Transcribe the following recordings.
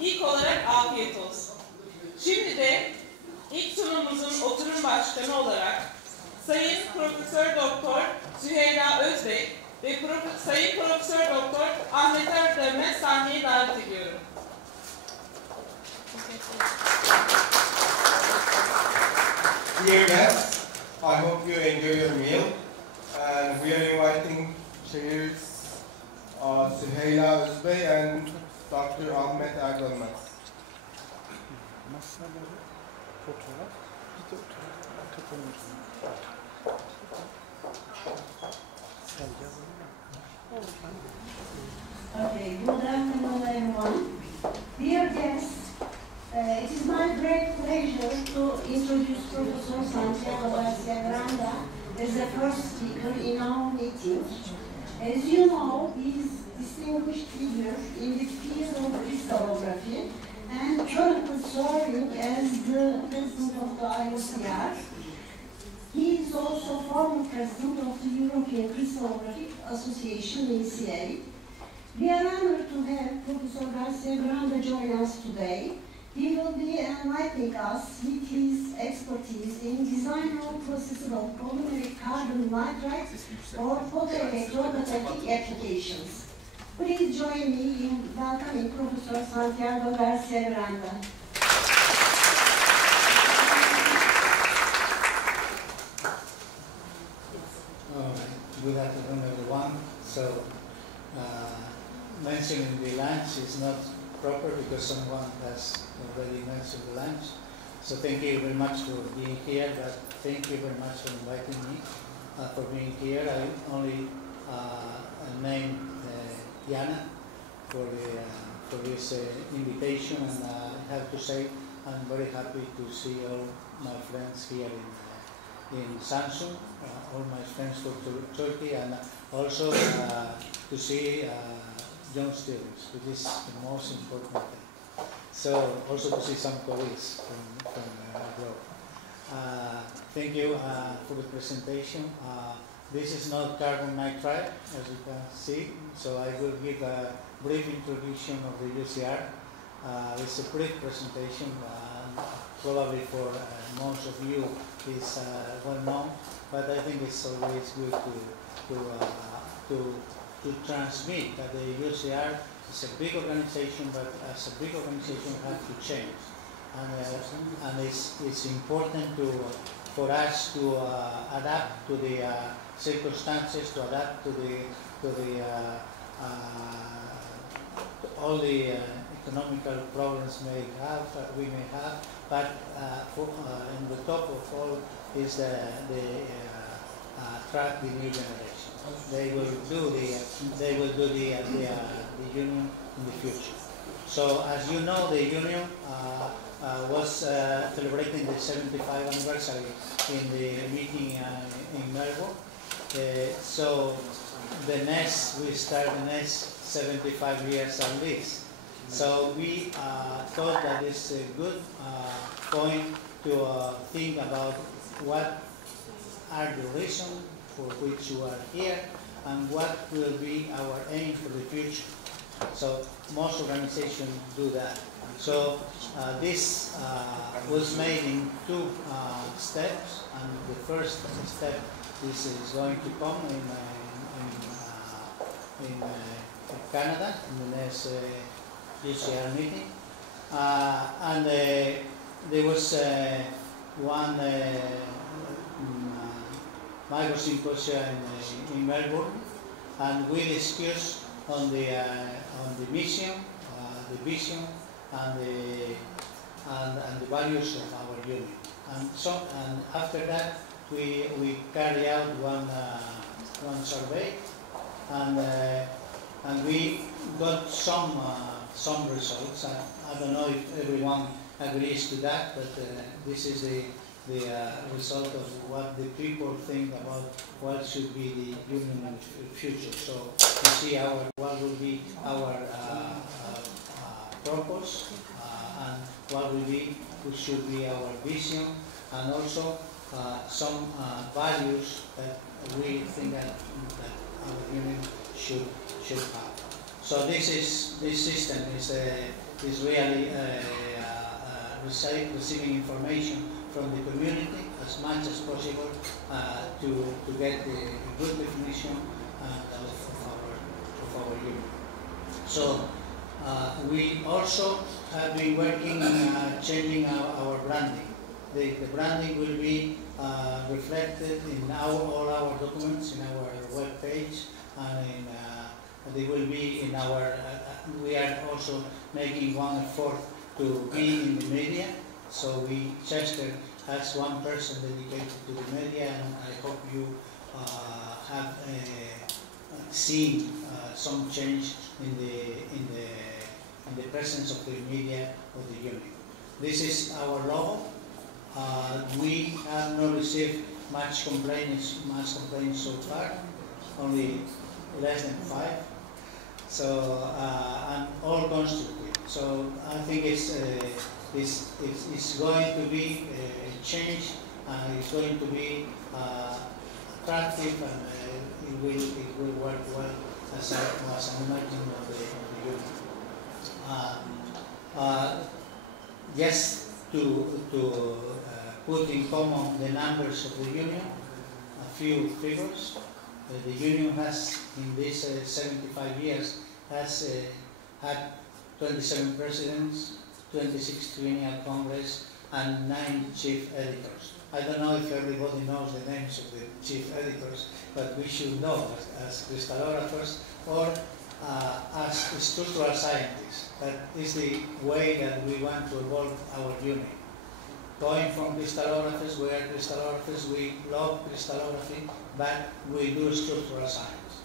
İlk olarak afiyet olsun. Şimdi de ilk sunumumuzun oturum başkanı olarak Sayın Profesör Doktor Süheyla Özbek ve Sayın Profesör Doktor Ahmet Erdem'i sahneye davet ediyorum. Dear guests, I hope you enjoy your meal, and we are inviting Süheyla Özbey and Dr. Ahmet Erdönmez. Okay, good afternoon everyone. Dear guests, it is my great pleasure to introduce Professor Santiago Garcia Granda as the first speaker in our meeting. As you know, he is a distinguished figure in the field of crystallography and currently serving as the president of the IOCR. He is also former president of the European Crystallographic Association, ECA. We are honored to have Professor Garcia Granda join us today. He will be enlightening us with his expertise in design of processes of polymeric carbon nitride or photoelectromagnetic applications. Please join me in welcoming Professor Santiago Garcia Granda. Good afternoon, everyone. So, mentioning the lunch is not proper because someone has already mentioned the lunch. So thank you very much for being here, but thank you very much for inviting me for being here. I only named Diana for this invitation, and I have to say I'm very happy to see all my friends here in Samsung, all my friends from Turkey, and also to see young students, which is the most important thing. So also to see some colleagues from abroad. Thank you for the presentation. This is not carbon nitride, as you can see, so I will give a brief introduction of the UCR. It's a brief presentation, probably for most of you is well known, but I think it's always good to transmit that the UCR is a big organization, but as a big organization has to change. And it's important for us to adapt to the circumstances, to adapt to all the economical problems we may have, but in the top of all is the track the new generation. They will do the union in the future. So as you know, the union was celebrating the 75th anniversary in the meeting in Melbourne. So we start the next 75 years at least. So we thought that it's a good point to think about what are the reasons for which you are here and what will be our aim for the future. So most organizations do that. So this was made in two steps, and the first step is going to come in Canada in the next UCR meeting, and there was one micro symposium in Melbourne, and we discussed on the mission, the vision, and the values of our union. And after that, we carry out one survey, and we got some some results. I don't know if everyone agrees to that, but this is the result of what the people think about what should be the union in the future. So you see what will be our purpose and what should be our vision, and also some values that we think that our union should have. So this system is really receiving information from the community as much as possible to get a good definition of our union. So we also have been working on changing our branding. The branding will be reflected in all our documents, in our web page, and they will be in our. We are also making one effort to be in the media. So Chester has one person dedicated to the media, and I hope you have seen some change in the presence of the media of the union. This is our logo. We have not received much complaints so far, only less than 5. So and all constructive. So I think it's going to be a change, and it's going to be attractive, and it will work well as an emerging of the union. Just to put in common the numbers of the union, a few figures. The union has, in these 75 years, has had 27 presidents, 26 triennial congress, and 9 chief editors. I don't know if everybody knows the names of the chief editors, but we should know as crystallographers or as structural scientists. That is the way that we want to evolve our union. Going from crystallographers, we are crystallographers, we love crystallography, but we do structural science.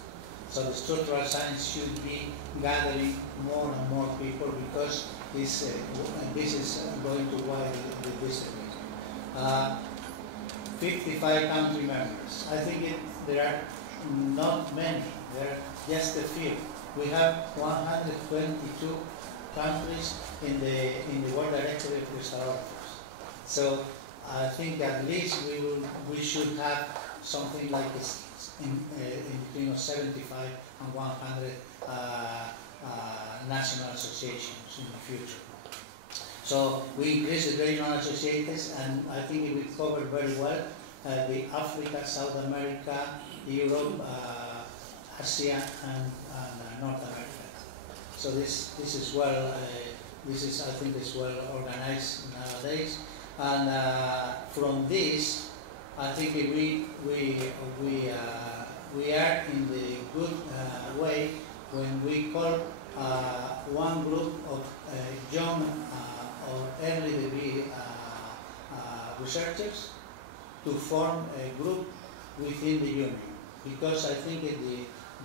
So the structural science should be gathering more and more people, because this is going to widen the discipline. 55 country members. I think there are not many, there are just a few. We have 122 countries in the World Directory of Crystallographers. So I think at least we should have something like this in between 75 and 100 national associations in the future. So we increased the very non-associated, and I think it will cover very well the Africa, South America, Europe, Asia, and North America. So this is well. I think is well organized nowadays. And from this, I think we are in the good way when we call one group of young or early degree researchers to form a group within the union, because I think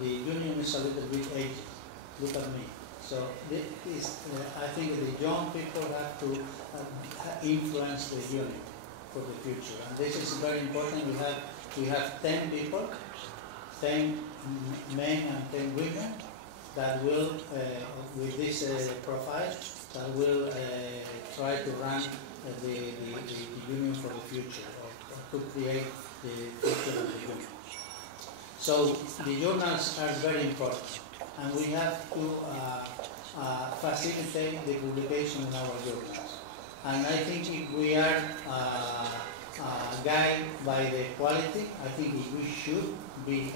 the union is a little bit aged. Look at me. So I think the young people have to influence the union for the future, and this is very important. We have 10 people, 10 men and 10 women that will, with this profile, that will try to run the union for the future, or to create the future of the union. So the journals are very important, and we have to facilitate the publication in our journals. And I think if we are guided by the quality, I think we should be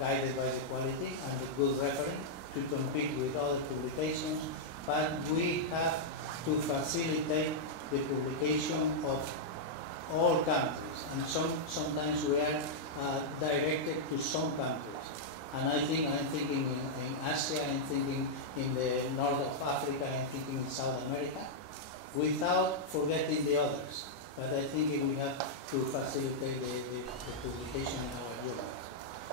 guided by the quality and the good reference to compete with other publications, but we have to facilitate the publication of all countries, and sometimes we are directed to some countries. And I'm thinking in Asia, I'm thinking in the north of Africa, I'm thinking in South America, without forgetting the others. But I think we have to facilitate the publication in our journals.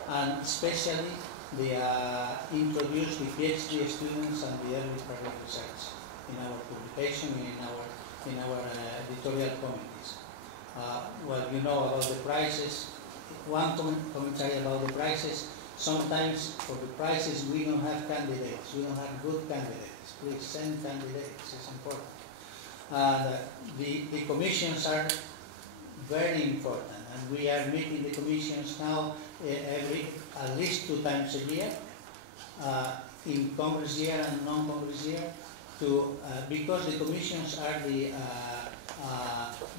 And especially introduce the PhD students and the early career research in our publication, in our editorial committees. Well, you know about the prices. One commentary about the prices. Sometimes for the prices we don't have candidates. We don't have good candidates. Please send candidates. It's important. And the commissions are very important, and we are meeting the commissions now at least 2 times a year, in Congress year and non-Congress year, because the commissions are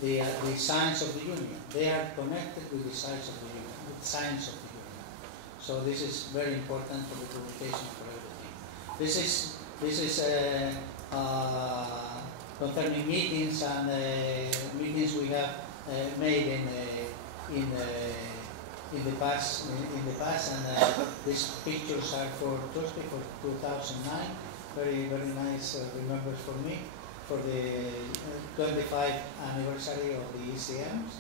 the science of the union. They are connected with the science of the union, So this is very important for the publication for everything. This is concerning meetings and meetings we have made in the past, and these pictures are for Tuesday, for 2009. Very nice remembers for me, for the 25th anniversary of the ECMs,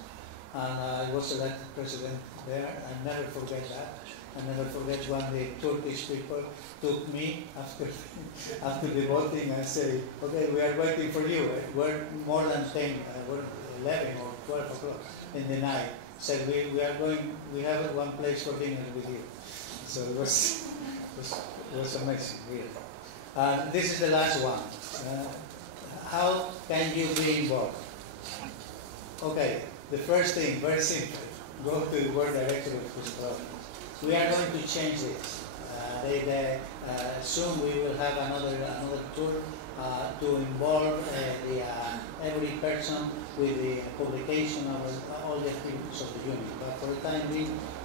and I was elected president there. I never forget that. I never forget when the Turkish people took me after the voting and say, okay, we are waiting for you. We're more than 10, we're 11 or 12 o'clock in the night. Said we have one place for dinner with you. So it was amazing, really. This is the last one. How can you be involved? Okay, the first thing, very simple, go to the board director of this program. We are going to change this. Soon we will have another tour to involve every person with the publication of all the activities of the union. But for the time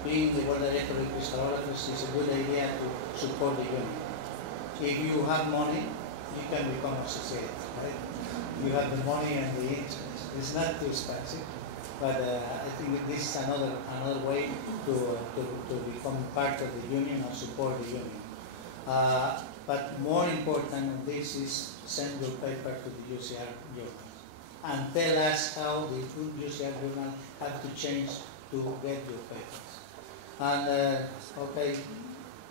being the board director of crystallography is a good idea to support the union. If you have money, you can become associated, right? You have the money and the interest. It's not too expensive, but I think this is another way to become part of the union and support the union. But more important than this is send your paper to the UCR journal and tell us how the UCR journal have to change to get your papers. And okay,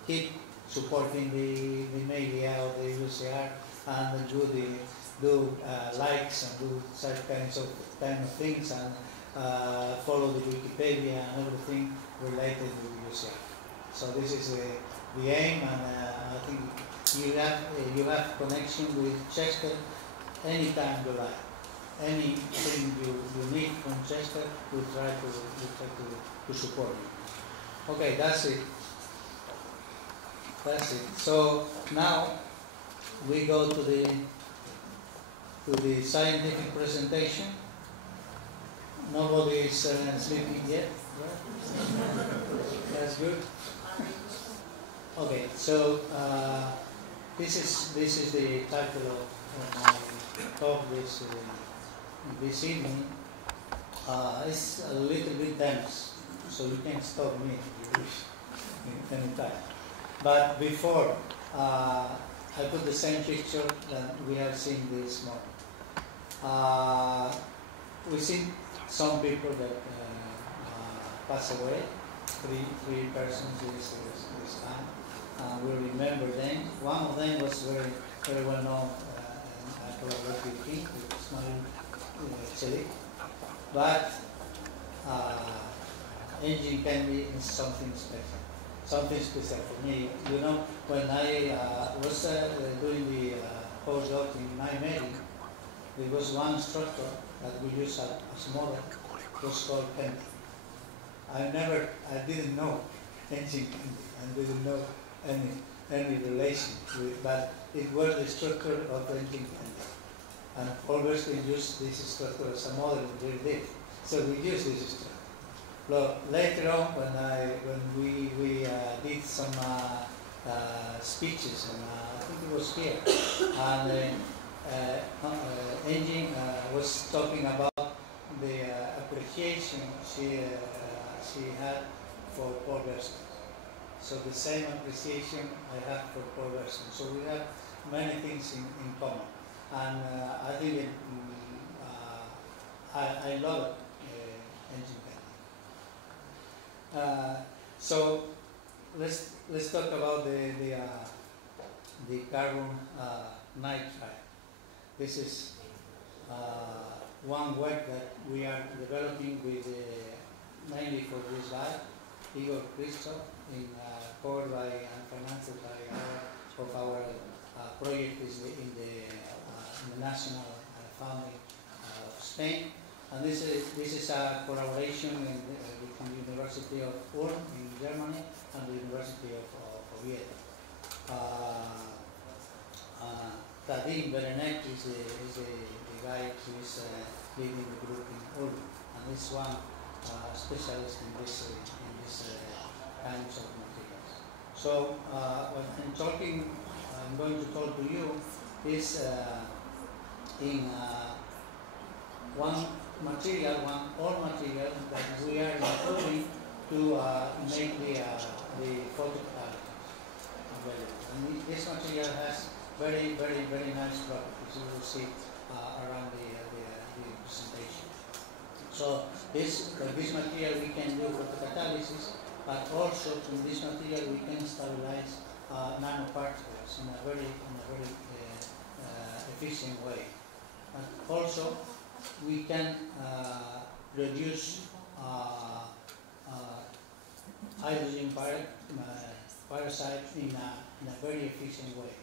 keep supporting the media of the UCR and do likes and do such kind of things, and follow the Wikipedia and everything related with the UCR. So this is the aim, and I think you have connection with Chester anytime you like. Anything you need from Chester, we try to support you. Okay, that's it. So now we go to the scientific presentation. Nobody is sleeping yet, right? That's good. Okay, so this is the title of my talk this evening. It's a little bit dense, so you can stop me if you wish any time. But before, I put the same picture that we have seen this morning. We see some people that pass away, three persons this time. We remember them. One of them was very well known acrobatic king, Ismail Çelik. But Engin Kendi is something special. Something special for me. You know, when I was doing the postdoc in Nijmegen, there was one instructor that we used as model. It was called Kendi. I didn't know Engin Kendi. I didn't know any relation with, but it was the instructor of Engin Kendi. And always we used this instructor as a model, we did. So we used this instructor. Well, later on, when we did some speeches, and I think it was here, and Engin was talking about the appreciation she had for Paul Gerson. So the same appreciation I have for Paul Gerson. So we have many things in common, and I think I love Engin Kendi. So let's talk about the carbon nitride. This is one work that we are developing with mainly for this guy, Igor Christoph, covered by and financed by our project is in the National Founding of Spain. And this is a collaboration between the University of Ulm in Germany and the University of Oviedo. Vadim Berenek is the guy who is leading the group in Ulm, and is one specialist in this kinds of materials. So what I'm going to talk to you is in one all material that we are improving to make the photocatalysis available. And this material has very nice properties. You will see around the presentation. So this material we can do photocatalysis, but also in this material we can stabilize nanoparticles in a very efficient way. And also we can reduce hydrogen peroxide in a very efficient way.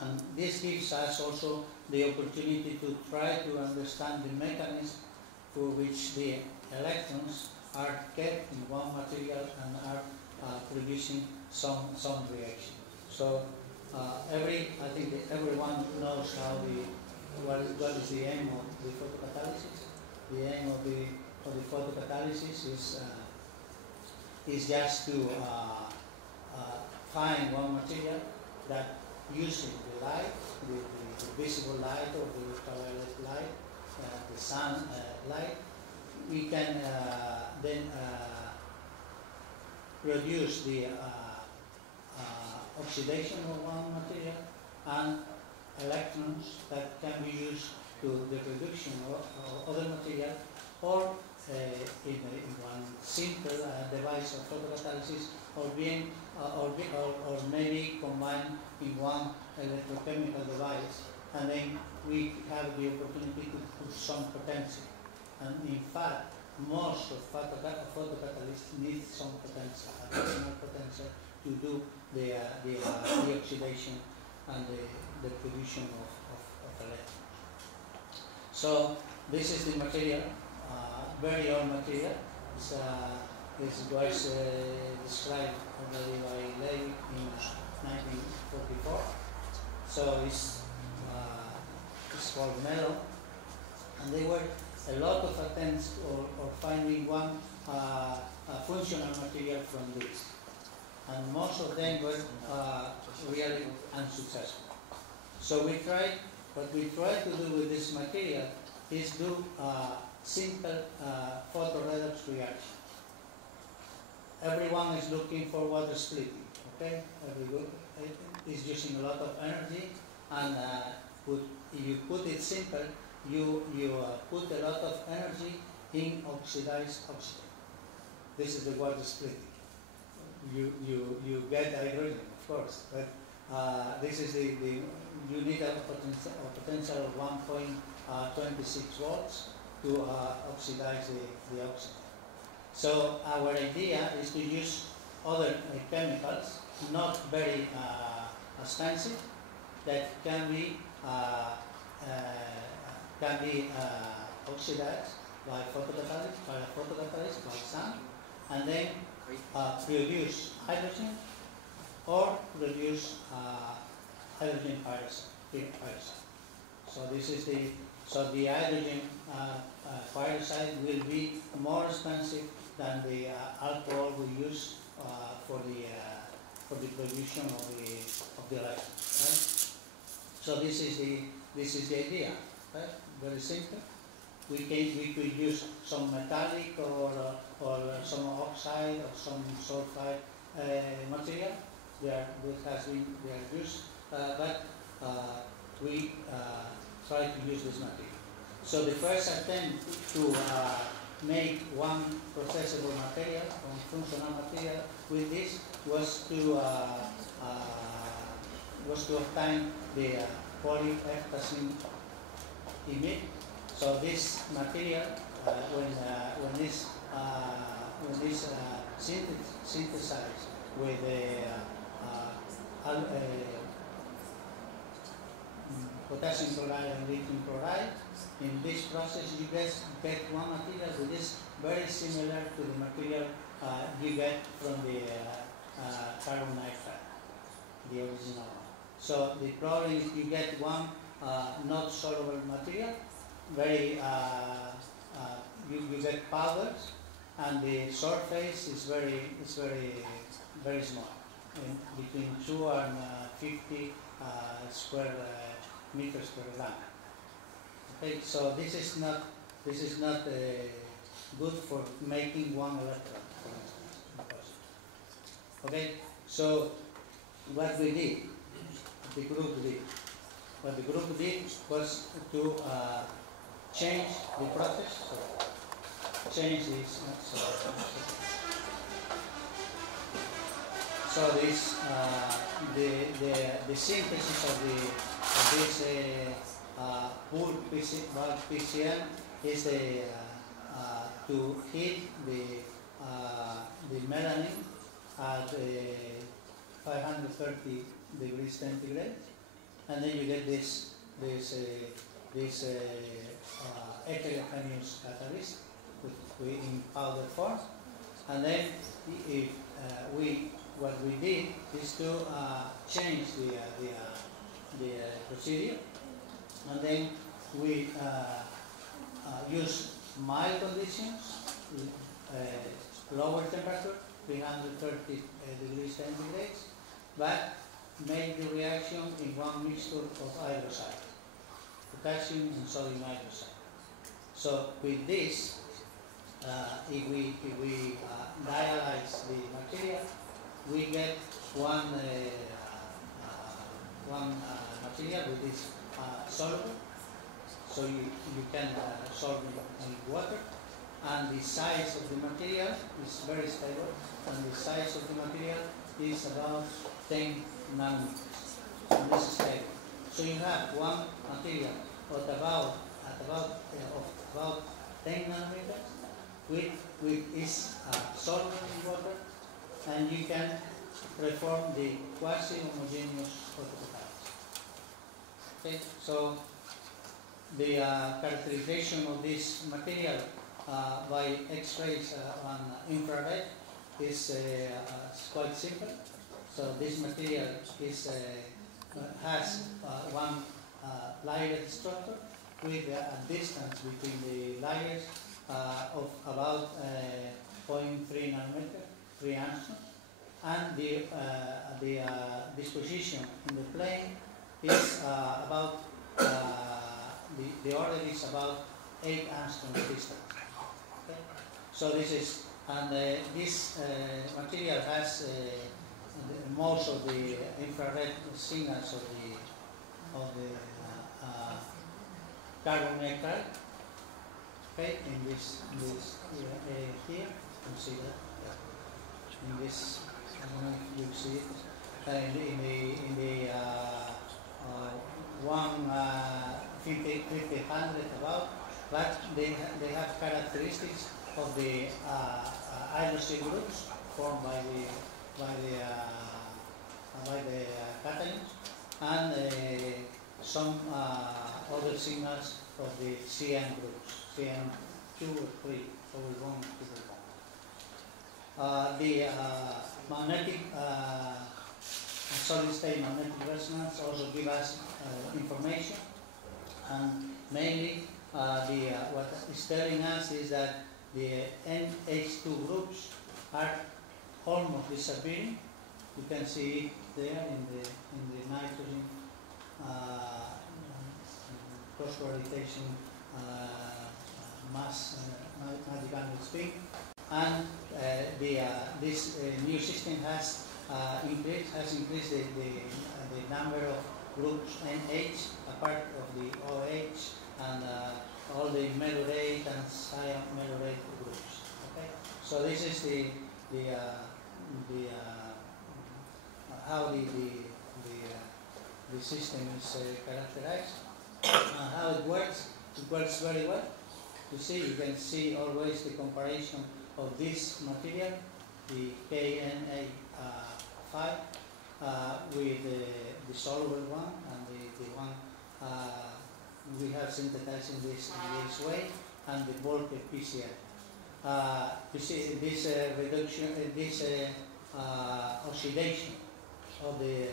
And this gives us also the opportunity to try to understand the mechanism for which the electrons are kept in one material and are producing some reaction. So I think that everyone knows what is the aim of the photocatalysis. The aim of the photocatalysis is just to find one material that using the light, the visible light or the ultraviolet light, the sun light, we can then reduce the oxidation of one material and electrons that can be used to the production of other material, or in one simple device of photocatalysis, or maybe combined in one electrochemical device, and then we have the opportunity to put some potential. And in fact, most of photocatalysts need some potential, additional potential to do the oxidation and the production of electrons. So this is the material, very old material. This was described already by Levi in 1944. So it's called melon, and there were a lot of attempts or finding one functional material from this, and most of them were really unsuccessful. So what we try to do with this material is do simple photoredox reaction. Everyone is looking for water splitting, okay? It's using a lot of energy, and if you put it simple, you put a lot of energy in oxidized oxygen. This is the water splitting. You get hydrogen, of course, but this is you need a potential of 1.26 volts to oxidize the oxygen. So our idea is to use other chemicals, not very expensive, that can be oxidized by photocatalysis, by sun, and then produce hydrogen or produce hydrogen peroxide. So this is the hydrogen peroxide will be more expensive than the alcohol we use for the production of the electrons. Right? So this is the idea. Right? Very simple. We could use some metallic or some oxide or some sulfide material. They are used, but we try to use this material. So the first attempt to make one processable material, one functional material with this was to obtain the polyethylene imide. So this material, when this synthesized with potassium chloride and lithium chloride, in this process you get one material which is very similar to the material you get from the carbon nitride, the original one. So the problem is you get one not soluble material, very you get powders, and the surface is very small, between 2 and 50 square meters per gram. Okay, so this is not good for making one electron, for instance. Okay, so what we did, the group did was to change the process. Change this. So this the synthesis of this pool PCM is to heat the melanin at 530 degrees centigrade, and then you get this heterogeneous catalyst in powder form, and then what we did is to change the procedure, and then we use mild conditions, lower temperature, 330 degrees centigrade, but made the reaction in one mixture of hydroxide, potassium and sodium hydroxide. So with this, if we dialyze the material, we get one material which is soluble, so you can solve it in water, and the size of the material is very stable, and the size of the material is about 10 nanometers, and this is stable. So you have one material at about 10 nanometers, which is soluble in water, and you can perform the quasi-homogeneous photocatalysis. Okay, so the characterization of this material by X-rays and infrared is quite simple. So this material has one layered structure with a distance between the layers of about 0.3 nanometer, 3 angstroms, and the disposition in the plane is about the order is about 8 angstroms distance. Okay? So this is, and this material has most of the infrared signals of the carbon nitride. Okay, in this here, you can see that. In this, I don't know if you see it. In the 50-100 about, but they have characteristics of the hydroxyl groups formed by the catalyst, and some other signals of the CN groups, CN2 or 3, double bond, triple bond. The magnetic solid-state magnetic resonance also give us information, and mainly what it's telling us is that the NH2 groups are almost disappearing. You can see it there in the nitrogen cross-correlation mass magic angle spin, and this new system has increased the number of groups NH, a part of the OH and all the malurate and cyan-malurate groups. Okay, so this is how the system is characterized. How it works? It works very well. You can see always the comparison of this material, the KNA5, with the soluble one and the one we have synthesized in this way, and the bulk PCR. You see this reduction, this oxidation of the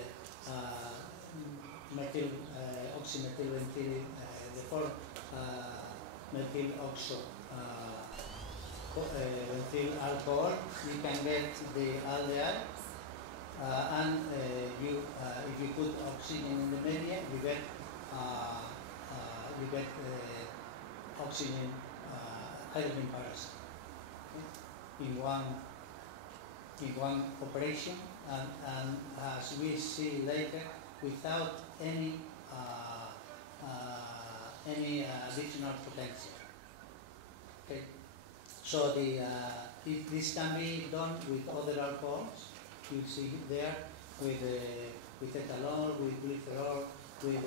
oxymethylbentyl, the 4-methyl oxo bentyl alcohol. You can get the aldehyde, and if you put oxygen in the media, you get oxygen hydrogen peroxide in one operation, and as we see later, without any additional potential. Okay. So this can be done with other alcohols. You see there with ethanol, with glycerol, with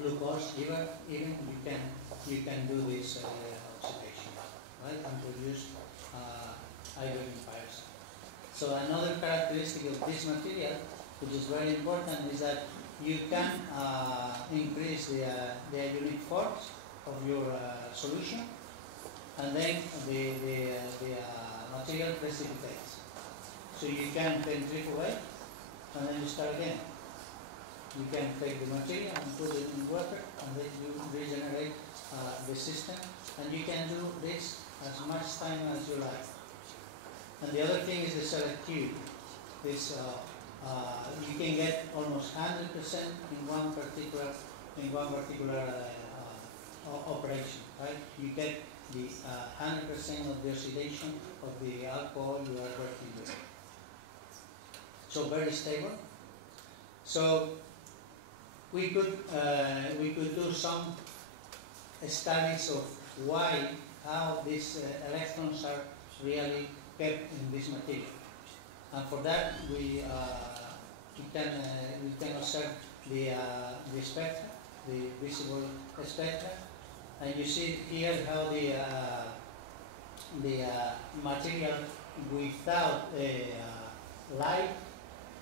glucose. Even you can do this oxidation, right, and produce hydrogen peroxide. So another characteristic of this material, which is very important, is that you can increase the ionic force of your solution, and then the material precipitates. So you can centrifugate, and then you start again. You can take the material and put it in water, and then you regenerate the system, and you can do this as much time as you like. And the other thing is the selectivity. This you can get almost 100% in one particular operation, right? You get the 100% of the oxidation of the alcohol you are working with. So very stable. So we could do some studies of how these electrons are really kept in this material, and for that we can observe the spectra, the visible spectra, and you see here how the material without light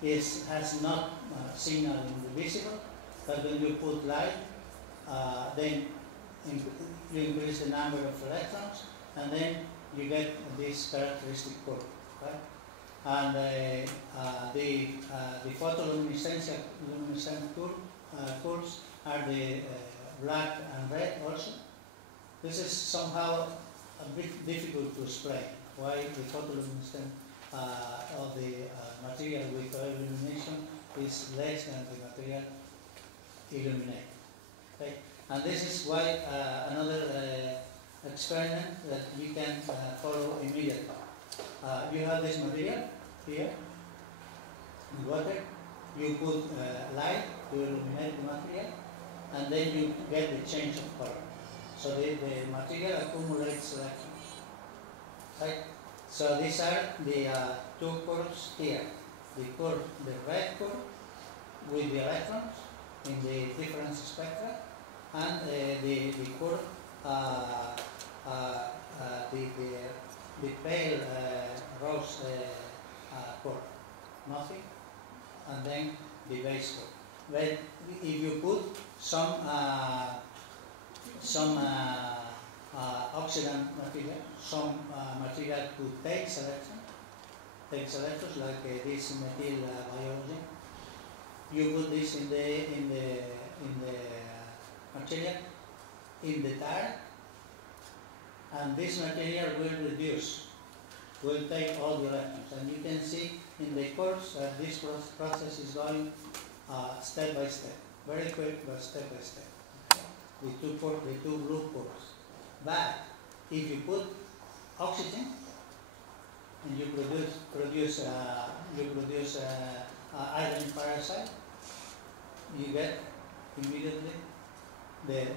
has not signal in the visible, but when you put light, then you increase the number of electrons, and then you get this characteristic curve, right? And the photoluminescent curves are the black and red also. This is somehow a bit difficult to explain why the photoluminescence of the material with oil illumination is less than the material illuminated. Okay? And this is why another experiment that we can follow immediately. You have this material here in water, you put light to illuminate the material, and then you get the change of color. So the material accumulates electrons. Right? So these are the two curves here. The red curve with the electrons in the different spectra, and the curve, the pale rose curve, nothing, and then the base curve. But if you put some oxidant material, some material to takes electrons like this methyl biology, you put this in the material, in the tire, and this material will take all the electrons, and you can see in the course that this process is going step by step, very quick, but step by step. The two blue curves. But if you put oxygen and you produce hydrogen peroxide, you get immediately the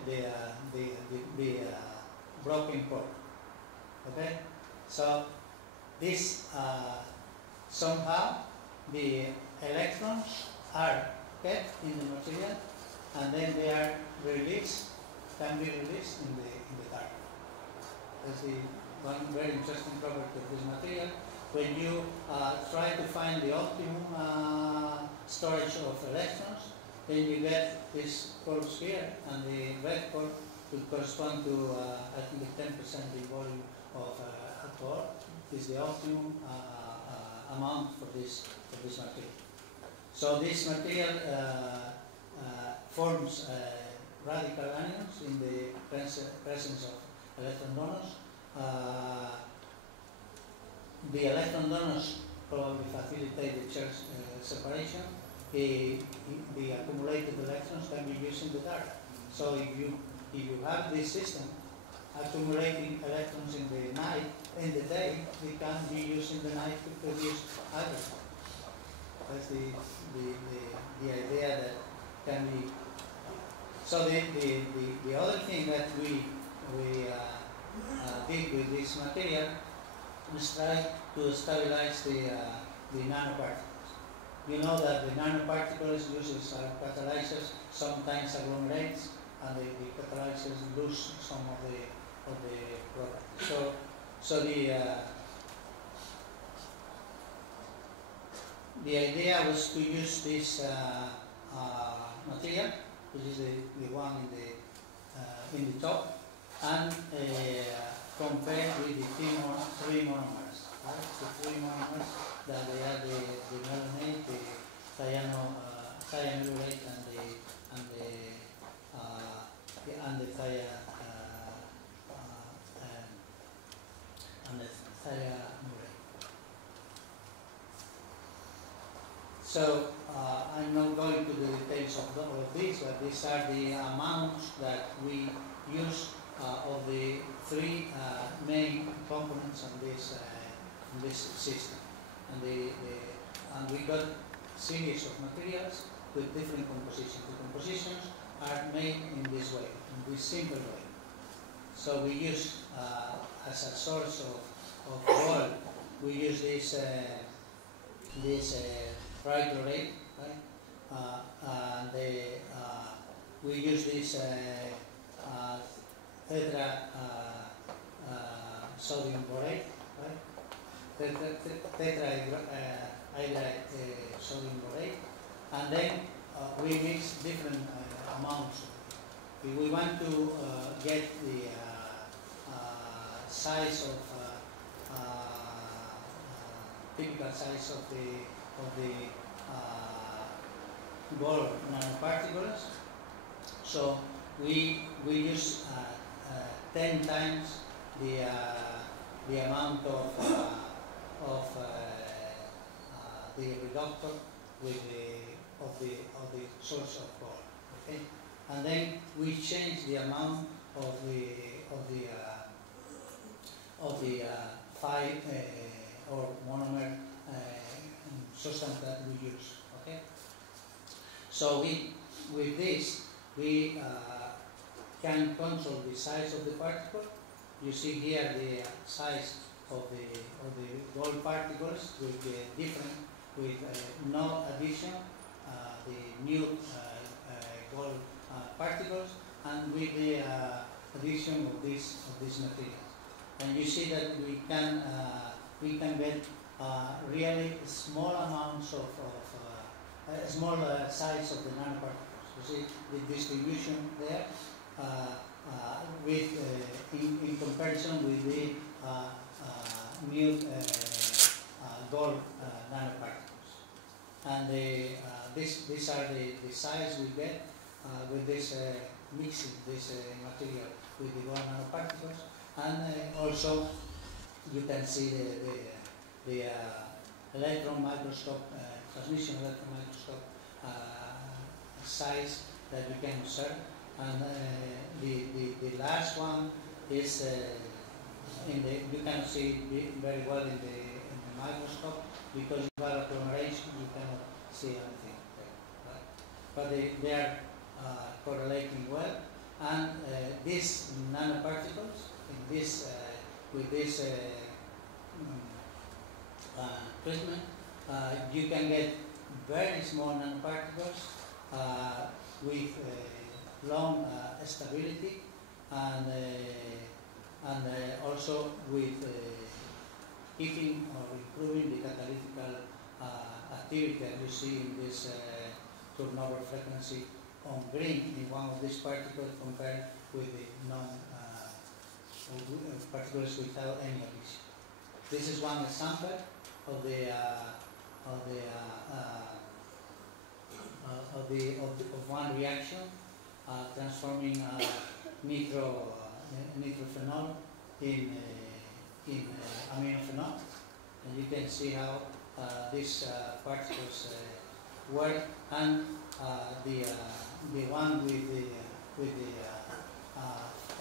broken core. Okay, so this somehow the electrons are kept in the material, and then they are released, can be released in the dark. That's the one very interesting property of this material. When you try to find the optimum storage of electrons, then you get this curves here, and the red curve would correspond to I think 10% the volume of alcohol is the optimum amount for this material. So this material forms radical anions in the presence of electron donors. The electron donors probably facilitate the charge separation. The accumulated electrons can be used in the dark. So if you have this system accumulating electrons in the night, in the day, they can be used in the night to produce hydrogen. That's the idea that can be. So the other thing that we did with this material is try to stabilize the nanoparticles. You know that the nanoparticles uses catalyzers, sometimes agglomerates, and the catalyzers lose some of the properties. So the idea was to use this material, which is the one in the top, and compare with the three monomers. Right? The three monomers that they are the melanate, the cyanurate, and the thiamurate. So I'm not going to the details of all of these, but these are the amounts that we use of the three main components on this system, and we got series of materials with different compositions. The compositions are made in this way, in this simple way. So we use as a source of gold, we use this trichlorate, right? And we use this tetra sodium borate, right? Tetrahydride sodium borate, and then we mix different amounts. If we want to get the size of typical size of the gold nanoparticles, so we use 10 times the amount of the reductor of the source of gold. Okay, and then we change the amount of the 5 or monomer substance that we use. Okay, so with this we can control the size of the particle. You see here the size of the gold particles with no addition, the new gold particles, and with the addition of this material. And you see that we can get really small amounts of small size of the nanoparticles. You see the distribution there in comparison with the new gold nanoparticles. And these are the size we get with this mixing this material with the gold nanoparticles. And also you can see the electron microscope, transmission electron microscope size that you can observe. And the last one is you can see it very well in the microscope, because you have agglomeration, you cannot see anything there, right? But they are correlating well, and these nanoparticles in this with this treatment, you can get very small nanoparticles with long stability, and also with keeping or improving the catalytical activity that you see in this turnover frequency on green in one of these particles compared with the particles without any addition. This is one example of one reaction transforming nitrophenol in aminophenol, and you can see how these particles work, and the one with the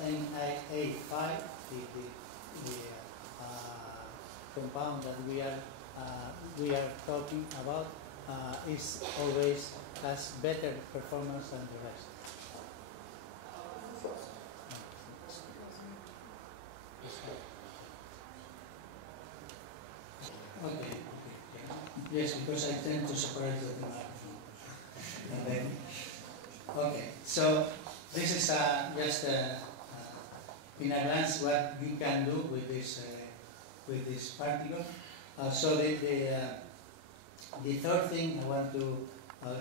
NA5, the compound that we are talking about, is always has better performance than the rest. Okay. Yes, because I tend to separate the microphone. And then, okay, so this is just in a glance what you can do with this particle. So the third thing I want to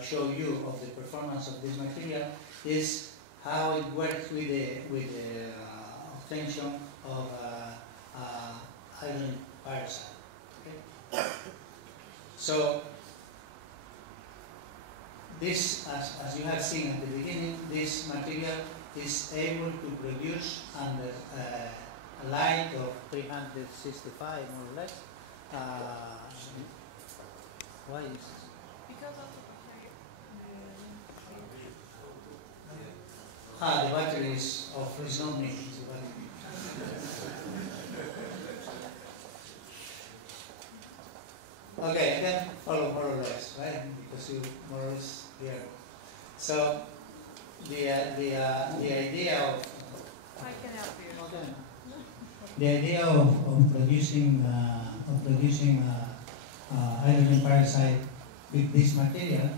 show you of the performance of this material is how it works with the obtention of hydrogen peroxide. Okay? So this, as you have seen at the beginning, this material is able to produce under a light of 365 more or less. Why is this? Because of the battery is off. It's not me. It's the battery. Okay, I can follow more or less, right? Because you more or less here. So the idea of I can help you. okay. The idea of producing hydrogen peroxide with this material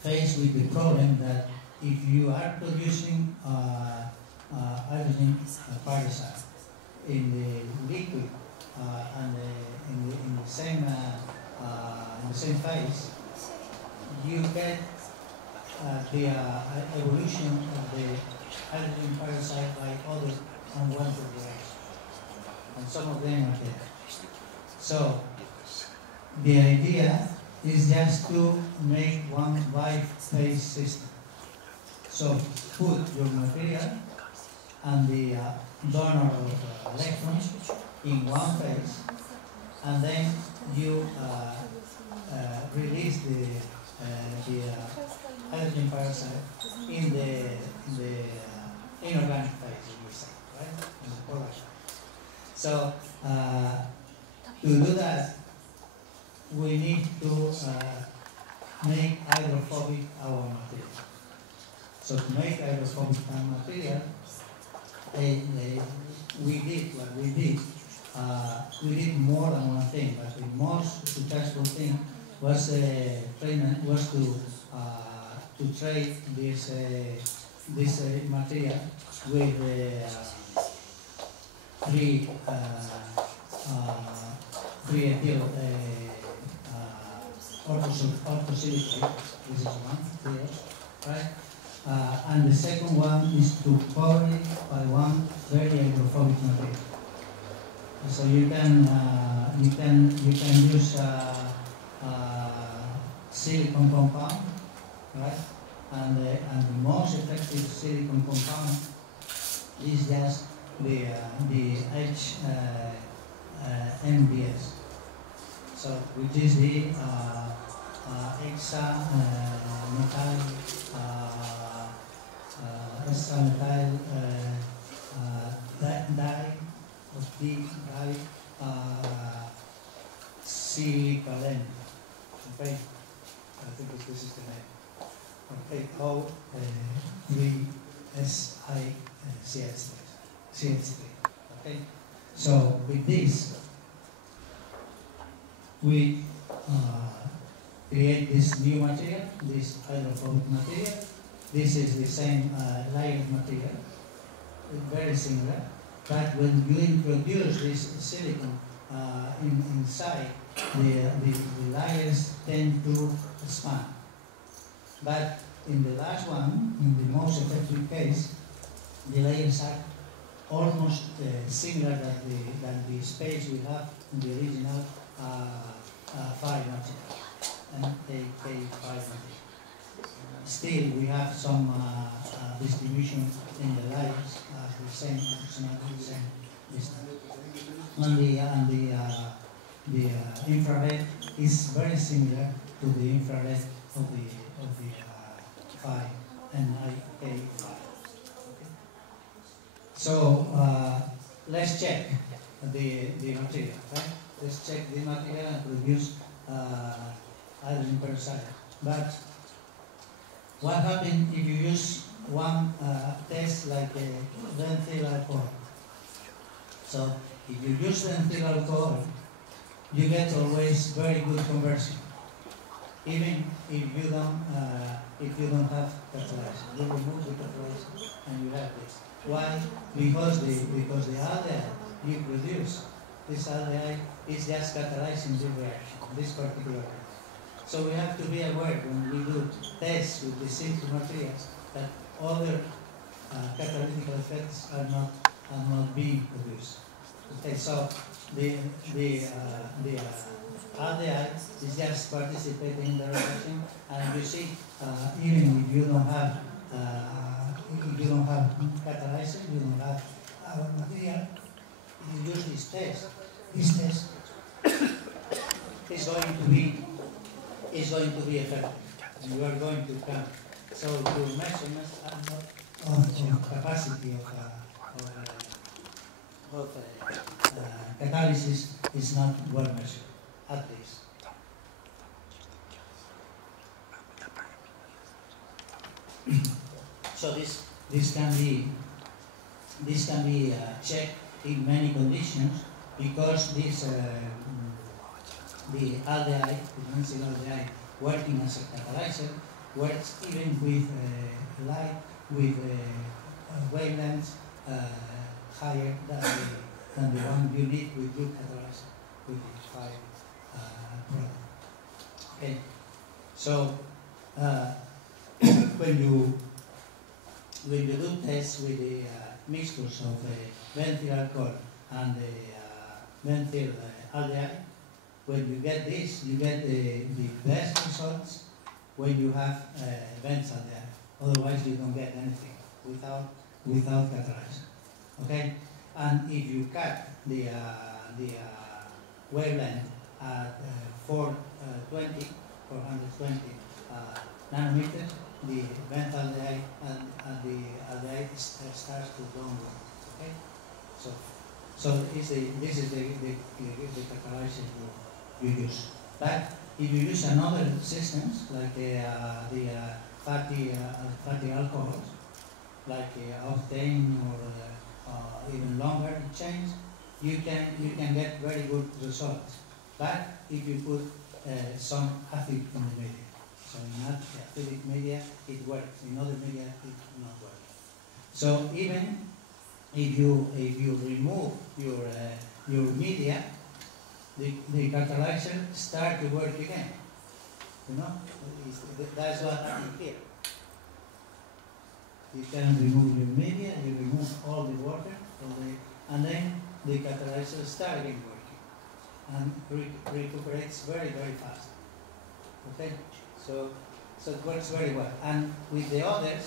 faced with the problem that if you are producing hydrogen peroxide in the liquid and in the same phase, you get the evolution of the hydrogen peroxide by other unwanted reactions, and some of them are there. So the idea is just to make one biphase system. So put your material and the donor of electrons in one phase, and then you release the hydrogen peroxide in the inorganic phase, we say, right? In the polar side. So to do that, we need to make hydrophobic our material. So to make hydrophobic our material, we did what we did. We did more than one thing, but the most successful thing was treatment was to trade this material with free ethyl orthosilicate. This is one, right? And the second one is to cover it by one very hydrophobic material. So you can use silicon compound, right? And the most effective silicon compound is just the HMDS. So which is the hexamethyl di of silicalene. Okay, I think this is the name. Okay, O3SICH3. Okay, so with this, we create this new material, this hydrophobic material. This is the same layer material, very similar. But when you introduce this silicon inside, the layers tend to expand. But in the last one, in the most effective case, the layers are almost similar than the space we have in the original 5 material and K5 material. Still, we have some distribution in the layers, the same, approximately the same distance. And the infrared is very similar to the infrared of the 5 and K5. Okay. So let's check the material, right? Let's check the material and produce hydrogen peroxide. But what happens if you use one test like benzyl alcohol? So if you use benzyl alcohol, you get always very good conversion, even if you don't have catalyzer. You remove the catalyzer and you have this. Why? Because the aldehyde you produce, this aldehyde is just catalyzing the reaction, this particular reaction. So we have to be aware when we do tests with the simple materials that other catalytic effects are not being produced. Okay, so the aldehyde is just participating in the reaction, and you see, even if you don't have catalyzer, you don't have our material, you use this test. This test is going to be effective, and you are going to come. So your measurements are not of capacity of catalysis is not well measured, at least. So this can be checked in many conditions, because this the aldehyde, the benzyl aldehyde, working as a catalyzer, works even with light, with wavelengths higher than the one you need with good catalyzer, with the 5 product. Okay, so when you do tests with the mixtures of benzyl alcohol and the benzyl aldehyde, when you get this, you get the best results when you have benzyl aldehyde. Otherwise, you don't get anything without catalyzer. Okay, and if you cut the wavelength at 420 nanometers, the benzyl aldehyde and the aldehyde starts to downward. Okay, so this is the catalyzer you use. But if you use another systems like the fatty alcohols, like octane or even longer chains, you can get very good results. But if you put some acid in the media, so in acidic media it works, in other media it not works. So even if you remove your media, the catalyzer start to work again. You know, that's what happened here. You can remove your media, you remove all the water, and then the catalyzer start again working, and recuperates very, very fast. Okay, so it works very well. And with the other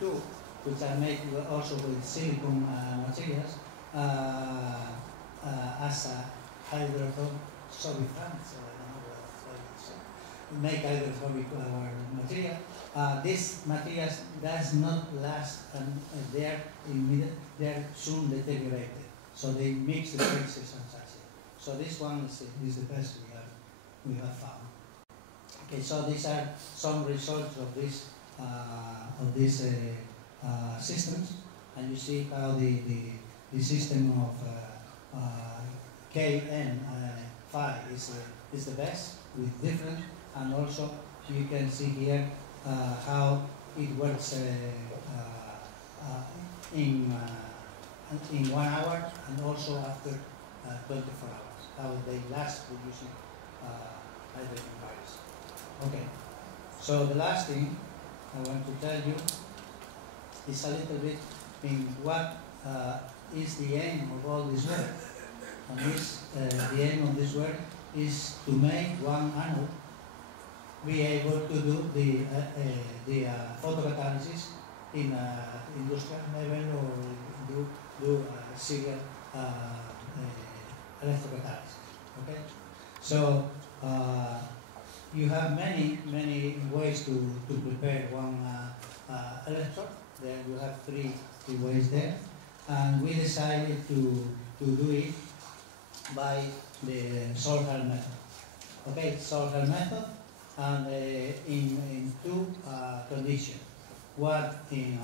two, which are made also with silicon materials, as a hydrophobic, make hydrophobic material. This material does not last, and they are soon deteriorated. So they mix the traces and such. So this one is the best we have found. Okay, so these are some results of this systems, and you see how the system of KN5 is the best with different, and also you can see here how it works in 1 hour and also after 24 hours, how they last producing hydrogen virus. Okay, so the last thing I want to tell you is a little bit in what is the aim of all this work. And the aim of this work is to make one anode be able to do the photocatalysis in industrial level or do serial electrocatalysis. Okay, so you have many ways to prepare one electrode. There you have three ways there, and we decided to do it by the Solhal method. Okay, Solhal method, and in two conditions. One in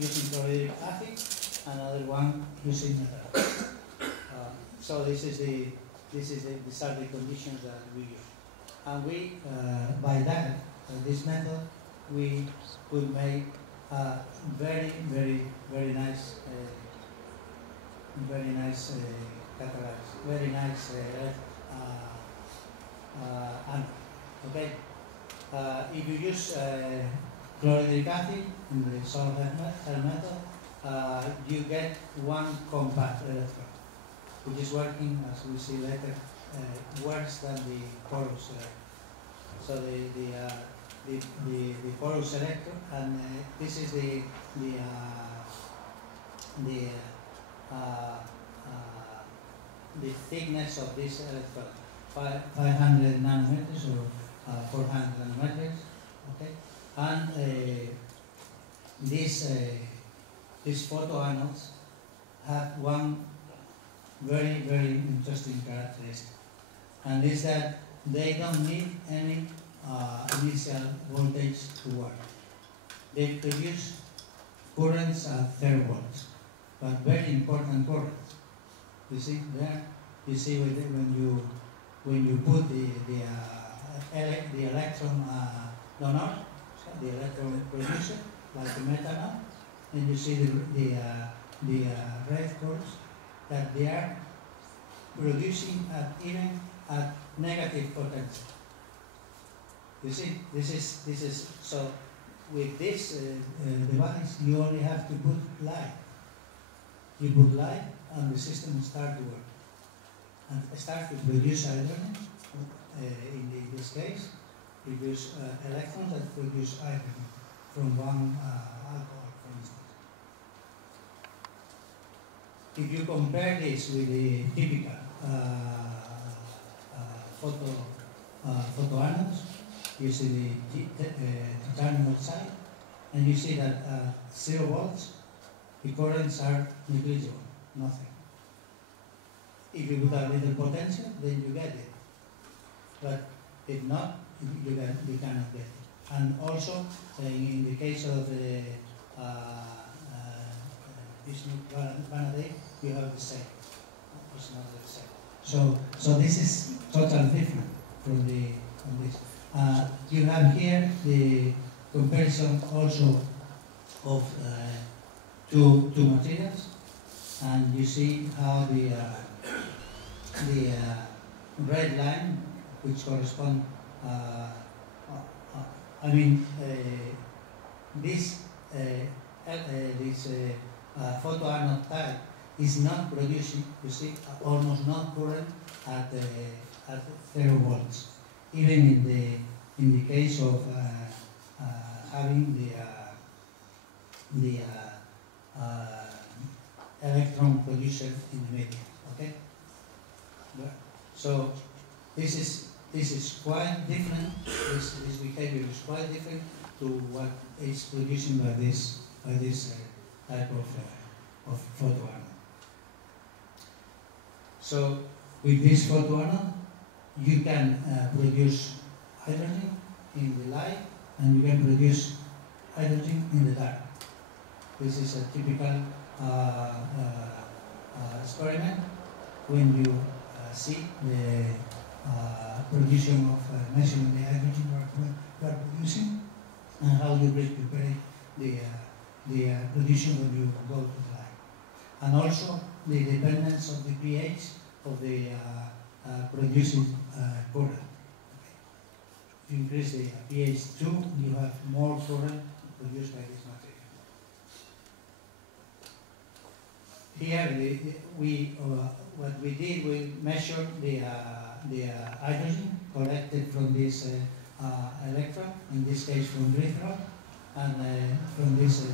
using chlorhydric acid, another one using methanol. So these are the conditions that we use, and we by that this method we could make very nice catalyst, very nice anode. Okay, if you use chlorhydric acid in the Solhal method, you get one compact electron, which is working, as we see later, worse than the porous electron. So the porous electron, and this is the thickness of this electron, 500 nanometers or 400 nanometers. Okay, and these photoanodes have one very interesting characteristic, and is that they don't need any initial voltage to work. They produce currents at 30 volts, but very important currents. You see there. You see when you put the electron donor, the electron producer, like the methanol, and you see the red curves that they are producing even at negative potential. You see, this is so. With this device, you only have to put light. You put light, and the system starts to work and start to produce hydrogen. In this case, produce electrons that produce hydrogen from one alcohol, for instance. If you compare this with the typical photoanodes, you see the titanium oxide, and you see that 0 volts, the currents are negligible, nothing. If you put a little potential, then you get it. But if not, you cannot get it. And also, in the case of the vanadium, you have the same. It's not the same. So this is totally different from this. You have here the comparison also of two materials, and you see how the red line, which correspond, this photoanode type is not producing, you see, almost no current at 0 volts. Even in the case of having the electron producer in the medium. Okay. So this is quite different. This behavior is quite different to what is produced by this type of photoanode. So with this photoanode, you can produce hydrogen in the light and you can produce hydrogen in the dark. This is a typical experiment when you see the production of measuring the hydrogen you are producing, and how you recuperate the production when you go to the light. And also the dependence of the pH of the producing current. If you increase the pH 2, you have more current produced by this material. Here, what we did, we measured the hydrogen collected from this electron, in this case from glycerol, and from this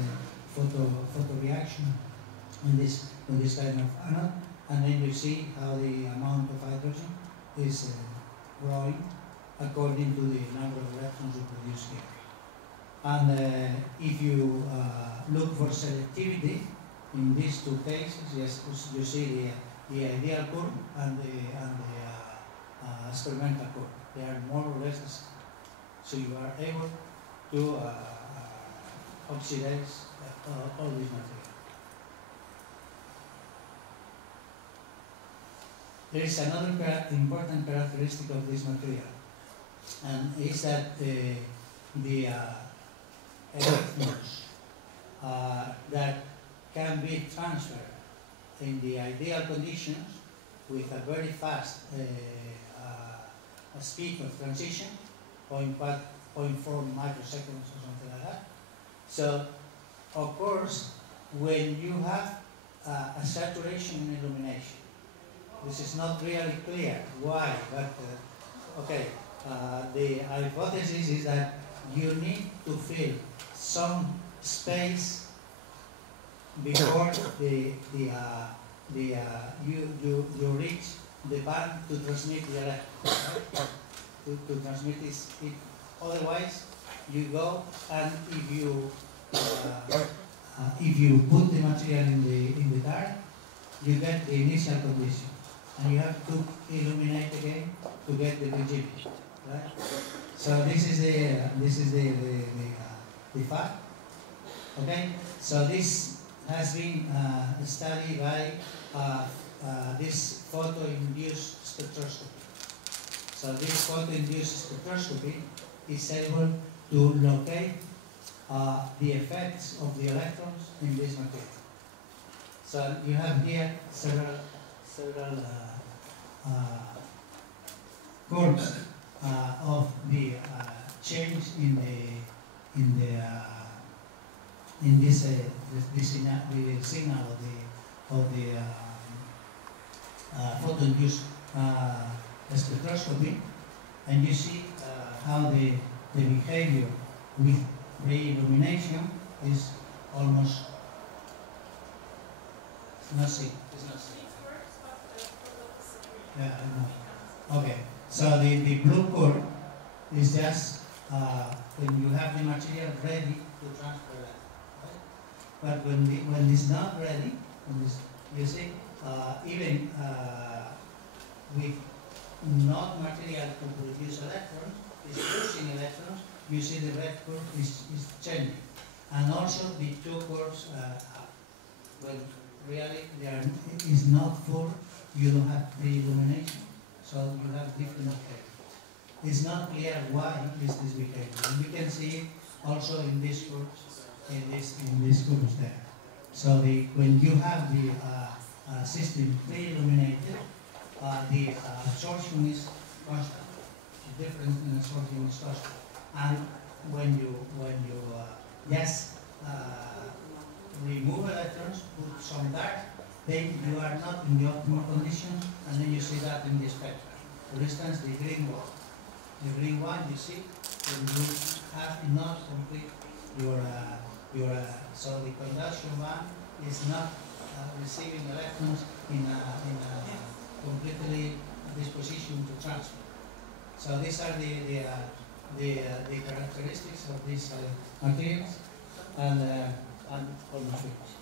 photoreaction in this kind of anode, and then you see how the amount of hydrogen is growing according to the number of electrons you produce here. And if you look for selectivity in these two cases, yes, you see the ideal curve and the experimental curve. They are more or less the same. So you are able to oxidize all this material. There is another important characteristic of this material, and is that the electrons that can be transferred in the ideal conditions with a very fast speed of transition, 0.4 microseconds or something like that. So, of course, when you have a saturation in illumination, this is not really clear why, but okay, the hypothesis is that you need to fill some space before you reach the band to transmit the electron, right? to transmit this. Otherwise, you go, and if you put the material in the dark, you get the initial condition, and you have to illuminate again to get the rigidity, right? So this is the fact. Okay. So this has been studied by this photo-induced spectroscopy. So this photo-induced spectroscopy is able to locate the effects of the electrons in this material. So you have here several curves of the change in the signal of the photo-induced spectroscopy, and you see how the behavior with re-illumination is almost not seen. It's not seen. Yeah, I know. Okay. So the blue curve is just when you have the material ready to transfer that. Right? But when it's not ready, you see, even with not material to produce electrons, it's producing electrons, you see the red curve is changing. And also the two curves, when really is not full, you don't have pre-illumination, so you have different behavior. It's not clear why is this behavior. And you can see it also in these curves, in these curves there. So when you have the system pre-illuminated, the absorption is constant. The difference in absorption is constant. And when you just remove electrons, put some dark, then you are not in the optimal conditions, and then you see that in the spectrum. For instance, the green one. The green one, you see, when you have not complete so the conduction band is not receiving electrons in a completely disposition to transfer. So these are the characteristics of these materials, and almost finished.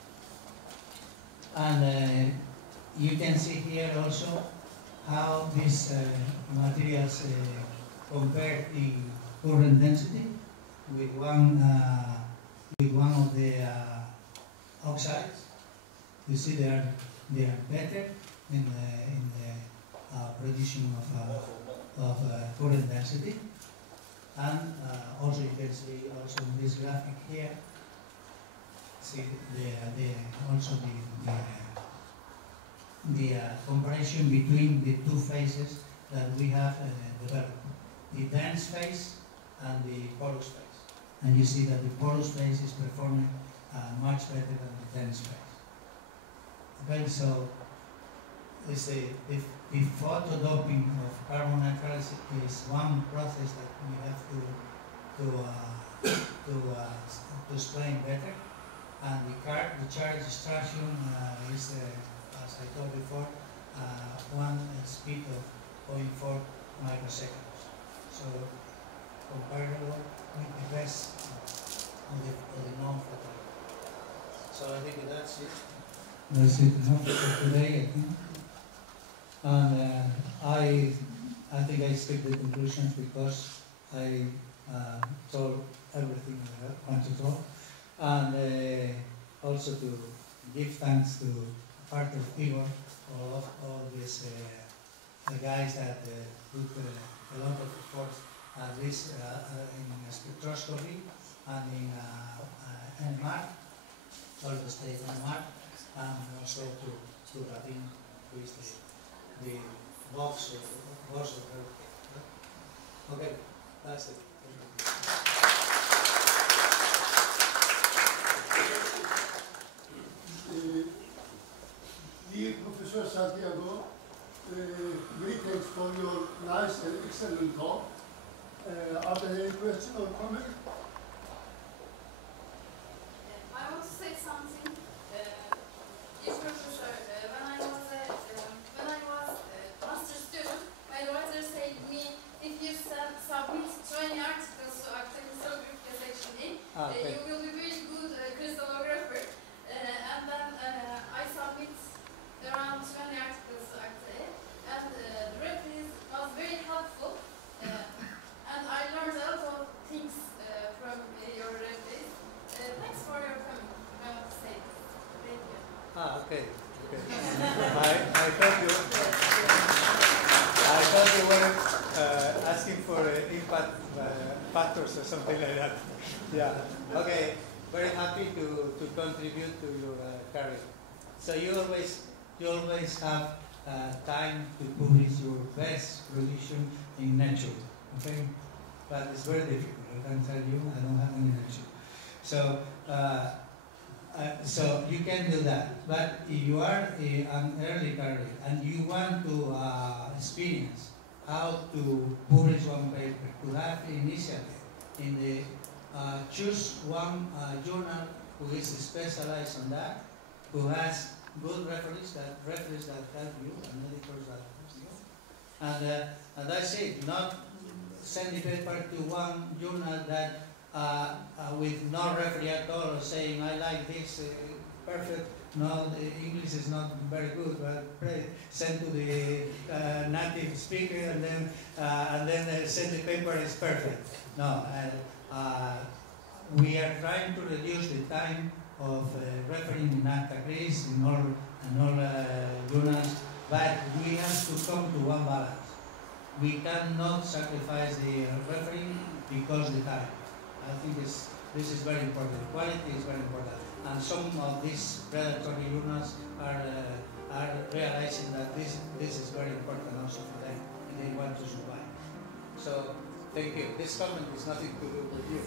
And you can see here also how these materials compare in current density. with one of the oxides. You see they are better in the production of current density, and also you can see also in this graphic here. See the comparison between the two phases that we have developed, the dense phase and the porous phase. And you see that the porous phase is performing much better than the dense phase. Okay, so the photodoping of carbon neutrality is one process that we have to explain better. And the charge extraction is, as I told before, one speed of 0.4 microseconds. So comparable with the rest of the known photodoping. So I think that's it. That's it enough for today, I think. And I think I skipped the conclusions because I told everything I want to talk. And also to give thanks to part of Igor, all these guys that put a lot of effort at this in spectroscopy and in NMR, solid state NMR, and also to Rabin, who is the boss of healthcare. Okay, that's it. Dear Professor Santiago, many thanks for your nice and excellent talk. Are there any questions or comments? I want to say something. Yes, Professor, when I was a master student, my advisor said to me, if you submit 20 articles to Akta Crystallography section A, you will be very good crystallographer. And then I submit around 20 articles to Akta A, and the reference was very helpful. And I learned a lot of things from your reference. Thanks for your comment. I want to say this. Thank you. Okay. I thought you were asking for impact factors or something like that. Yeah. Okay. Very happy to contribute to your career. So you always have time to publish your best production in Nature. Okay. But it's very difficult. I can tell you, I don't have any Nature. So. So you can do that, but if you are an early career and you want to experience how to publish one paper, to have initiative in the choose one journal who is specialized on that, who has good references that help you and editors that help you, and that's it. Not send the paper to one journal that. With no referee at all, saying I like this perfect. No, the English is not very good, but send to the native speaker and then send the paper is perfect. No, we are trying to reduce the time of referring in Acta Cris in all journals, but we have to come to one balance. We cannot sacrifice the referring because of the time. I think this is very important. Quality is very important, and some of these predatory journals are realizing that this is very important also for them, and they want to survive. So thank you. This comment is nothing to do with you.